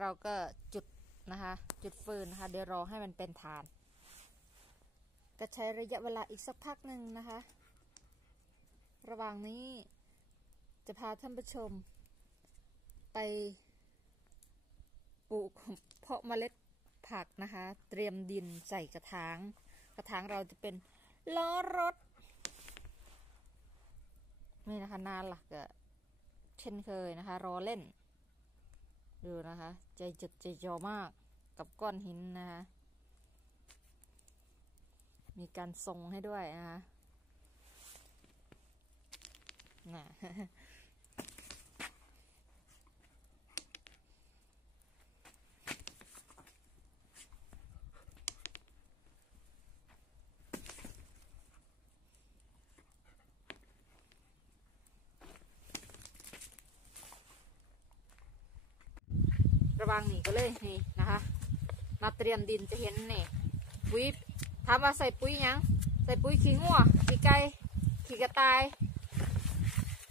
เราก็จุดนะคะ จุดฟืนนะคะ เดี๋ยวรอให้มันเป็นฐาน ก็ใช้ระยะเวลาอีกสักพักหนึ่งนะคะ ระหว่างนี้จะพาท่านผู้ชม ไปปลูกเพาะเมล็ดผักนะคะ เตรียมดินใส่กระถาง กระถางเราจะเป็นล้อรถ นี่นะคะนานหลักเช่นเคยนะคะ รอเล่น ดูนะคะ ใจจดใจจ่อมากกับก้อนหินนะคะ มีการทรงให้ด้วยนะคะน่ะ ระวังนี่ก็เลยนี่นะคะมาเตรียมดินจะเห็นนี่ปุ๋ยถามว่าใส่ปุ๋ยยังใส่ปุ๋ยขี้งัวขี้ไก่ขี้กระต่าย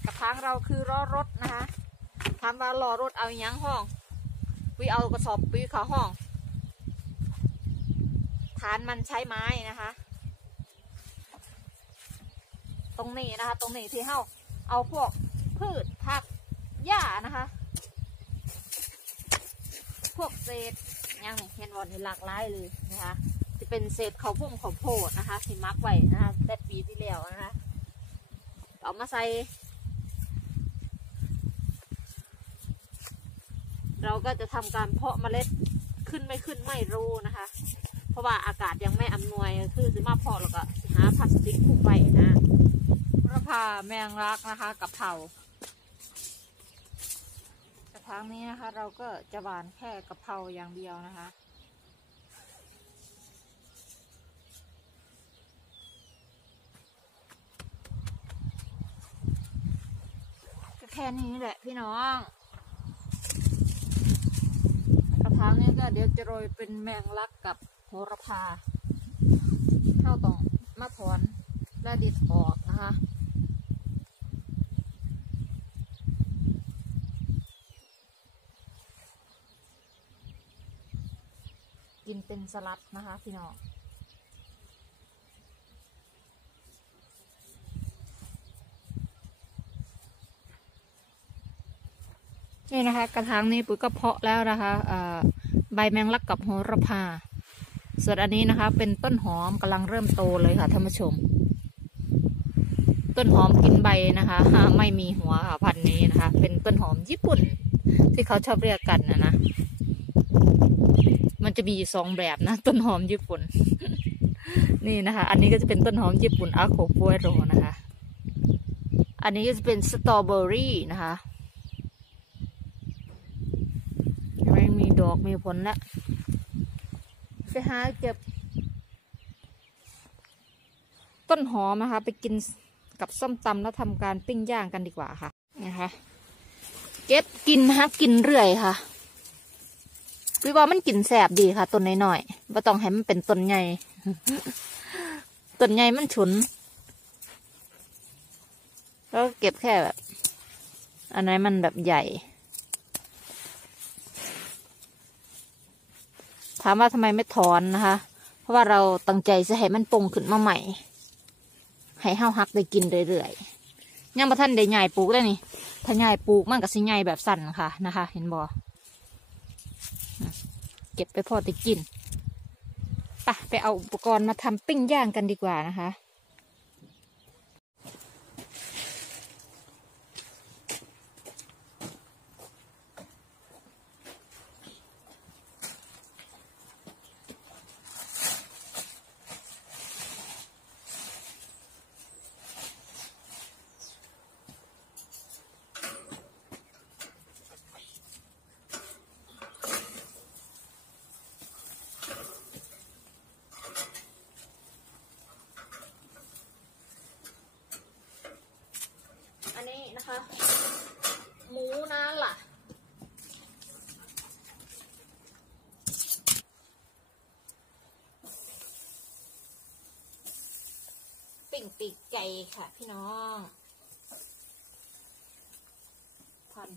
กระถางเราคือล้อรถนะคะถามว่าล้อรถเอายังห้องปุ๋ยเอากระสอบปุ๋ยขาห้องฐานมันใช้ไม้นะคะ ตรงนี้นะคะ ตรงนี้ที่เฮาเอาพวกพืชผักหญ้านะคะ พวกเศษยังเห็นวอนหลากหลายเลยนะคะจะเป็นเศษข้าวโพดข้าวโพดนะคะที่มักไว้นะคะแต่ปีที่แล้วนะคะเอามาใส่ เราก็จะทำการเพาะเมล็ดขึ้นไม่ขึ้นไม่รู้นะคะ เพราะว่าอากาศยังไม่อำนวยคือสิมาเพาะแล้วก็หาพลาสติกผูกไว้นะระพาแมงรักนะคะกับเผา ครั้งนี้นะคะ เราก็จะหวานแค่กะเพราอย่างเดียวนะคะ ก็แค่นี้แหละพี่น้องกระถางนี้ก็เดี๋ยวจะโรยเป็นแมงลักกับโหระพา เข้าต้องมาถอนและดิดออกนะคะ กินเป็นสลัดนะคะ พี่น้องนี่นะคะ กระถางนี้ปุ๋ยก็เพาะแล้วนะคะใบแมงลักกับโหระพา ส่วนอันนี้นะคะ เป็นต้นหอมกำลังเริ่มโตเลยค่ะท่านผู้ชม ต้นหอมกินใบนะคะไม่มีหัวค่ะพันนี้นะคะ เป็นต้นหอมญี่ปุ่น ที่เขาชอบเรียกกันนะนะ จะมีอยู่สองแบบนะ ต้นหอมญี่ปุ่น นี่นะคะ อันนี้ก็จะเป็นต้นหอมญี่ปุ่นอาโคปัวโรนะคะ อันนี้ก็จะเป็นสตรอเบอรี่นะคะไม่มีดอกมีผลแล้วไปหาเก็บ ต้นหอมนะคะ ไปกินกับส้มตำแล้วทำการปิ้งย่างกันดีกว่าค่ะนะคะ เก็บกินนะคะกินเรื่อยค่ะ วิว่ามันกินแสบดีค่ะต้นน้อยๆไม่ต้องให้มันเป็นต้นใหญ่ต้นใหญ่มันฉุน แล้วก็เก็บแค่แบบ อันไหนมันแบบใหญ่ ถามว่าทำไมไม่ถอนนะคะ เพราะว่าเราตั้งใจจะให้มันปงขึ้นมาใหม่ ให้เฮาวฮักได้กินเรื่อยๆยังบ่ท่านได้ใหญ่ปลูกได้นี่ ถ้าใหญ่ปลูกมันก็สิใหญ่แบบสั่นค่ะนะคะ เห็นบ่ เก็บไปพอจะกินไปไปเอาอุปกรณ์มาทำปิ้งย่างกันดีกว่านะคะ อั นนี้นะคะ หมูนะล่ะปิ่งปีกไก่ค่ะพี่น้องพัน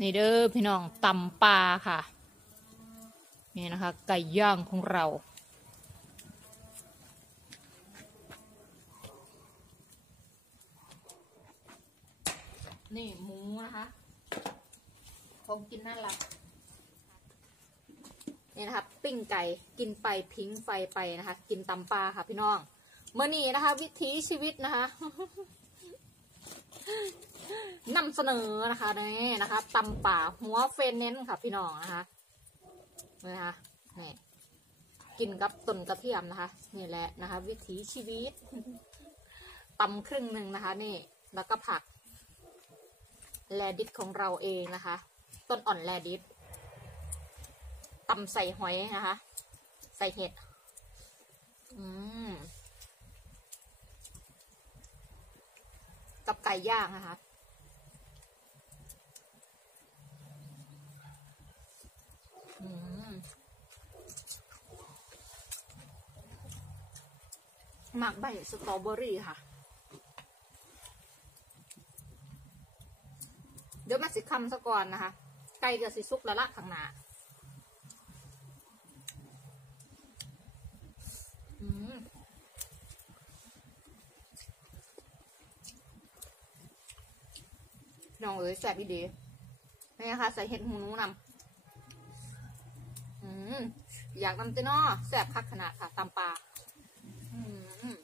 นี่เด้อพี่น้องตำปลาค่ะ นี่นะคะ ไก่ย่างของเรา นี่หมูนะคะของกินน่ารักนี่นะคะปิ้งไก่กินไปพิงไฟไปนะคะ กินตำปลาค่ะพี่น้องเมื่อนี้นะคะ วิถีชีวิตนะคะ นำเสนอนะคะนี่นะคะตำป่าหัวเฟนเน้นค่ะพี่น้องนะคะนี่นะคะนี่กินกับต้นกระเทียมนะคะนี่แหละนะคะ วิถีชีวิตตำครึ่งหนึ่งนะคะ นี่แล้วก็ผัก แลดิสของเราเองนะคะ ต้นอ่อนแลดิสตำใส่หอยนะคะ ใส่เห็ด อืม กับไก่ย่างนะคะ หมักใบสตรอเบอรี่ค่ะ เดี๋ยวมาสิคำซะก่อนนะคะ ไก่จะสิสุกล้วละข้างหน้าอืม น้องเอ๋ยแซ่บอีดีนี่นะคะใส่เห็ดหูหนูนำอืมอยากนำเจนอแซ่บคักขนาดค่ะตำปลาอืม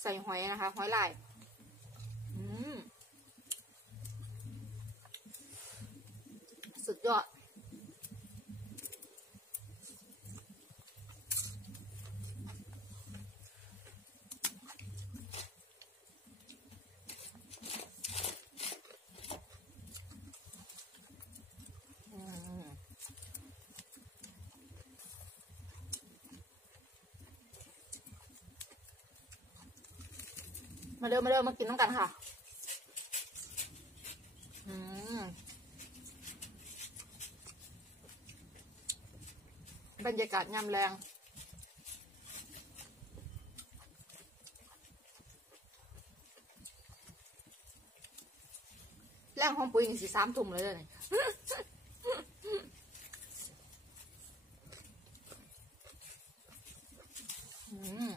ใส่หอยนะคะ หอยลาย อืมสุดยอด อืม มาเร็วมาเร็วมากินน้ำกันค่ะ อืมบรรยากาศยามแรงแรงของปุ๋ยสีสามทุ่มเลยเลยอืม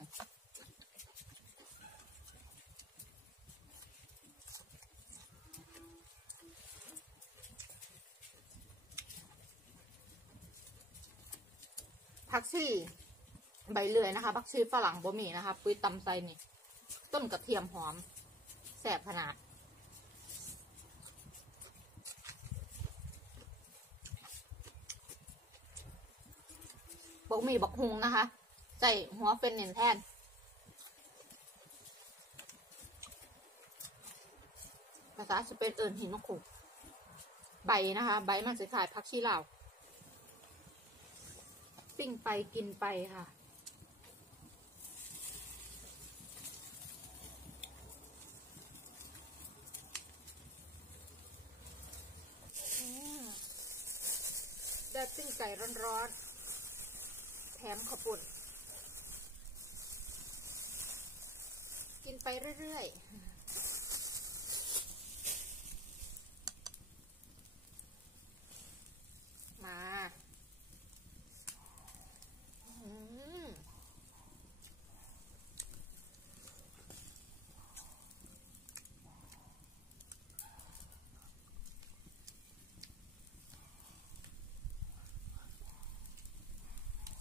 ผักชีใบเลื่อยนะคะผักชีฝรั่งบะหมี่นะคะ ปุ้ยตำไซนี่ ต้นกระเทียมหอมแสบขนาดบกหมี่บักฮุงนะคะ ใส่หัวเป็นเน่นแทนภาษาสเปนเอิญหินมะขุดใบนะคะ ใบมันจะขายพักชีลาว ปิ้งไปกินไปค่ะ ได้ปิ้งไก่ร้อนๆ แถมขาวปุ่น กินไปเรื่อยๆ มาอืม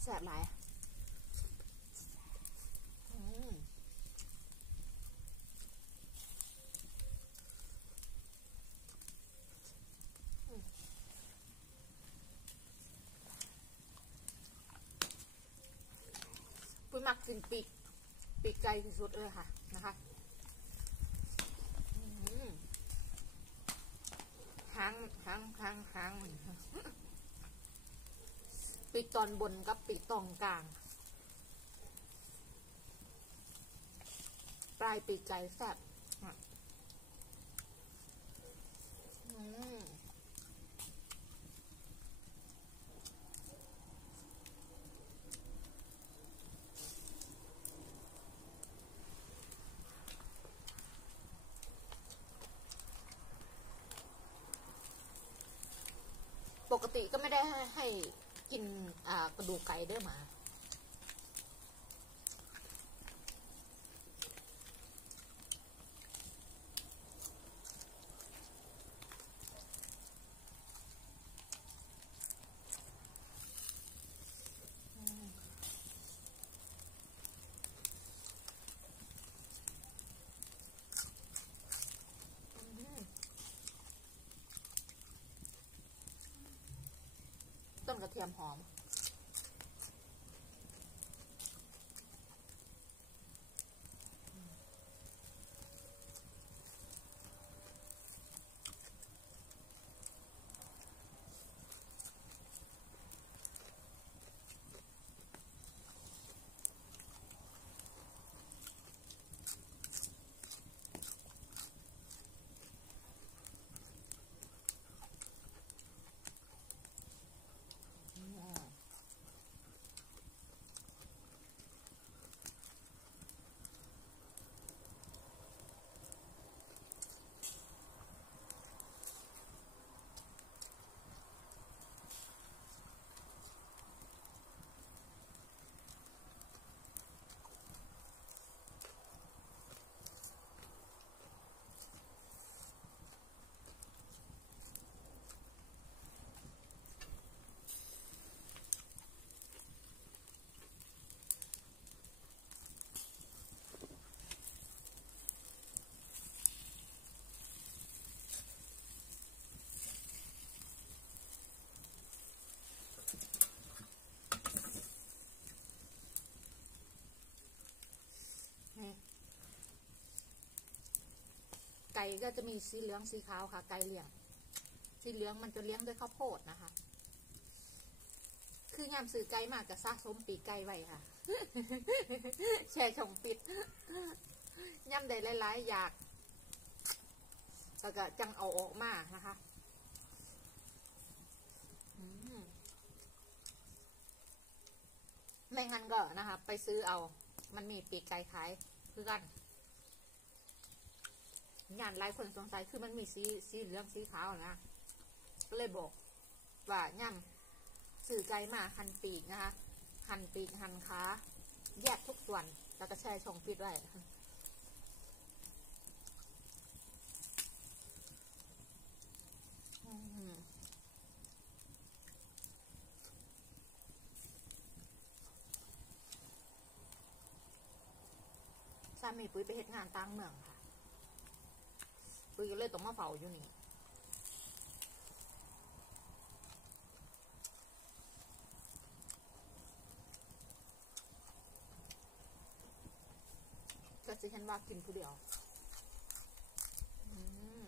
แสบหลายอะอืมปุ้ยมักกินปีกปีกไก่ที่สุดเลยค่ะนะคะอืมหางหางหางหางมัน ปีกตอนบนกับปีกตรงกลาง ปลายปีกไก่แซ่บปกติก็ไม่ได้ให้ให กินกระดูกไก่เด้วยหมา ต้น กระเทียมหอม นี่ไก่ก็จะมีสีเหลืองสีขาวค่ะ ไก่เลี้ยง สีเหลืองมันจะเลี้ยงด้วยข้าวโพดนะคะ คือยามซื้อไก่มากจะสะสมปีกไก่ไว้ค่ะ แช่ช่องปิดย่ำได้หลายๆอยากแล้วก็จังเอาออกมานะคะไม่งั้นก็นะคะ ไปซื้อเอา มันมีปีกไก่ขายคือกัน งานหลายคนสงสัยคือมันมีสีสีเหลืองสีขาวนะก็เลยบอกว่าย่ำสื่อไก่มาหั่นปีกนะคะหั่นปีกหั่นขาแยกทุกส่วนแล้วก็แช่ช่องฟิตไว้อืมสามีปุ้ยไปเฮ็ดงานต่างเมืองค่ะ คืออยก็เลยต้องมาเฝ้าอยู่นี่ก็จะเห็นว่ากินผู้เดียวอืม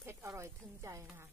เผ็ด อร่อยถึงใจนะคะ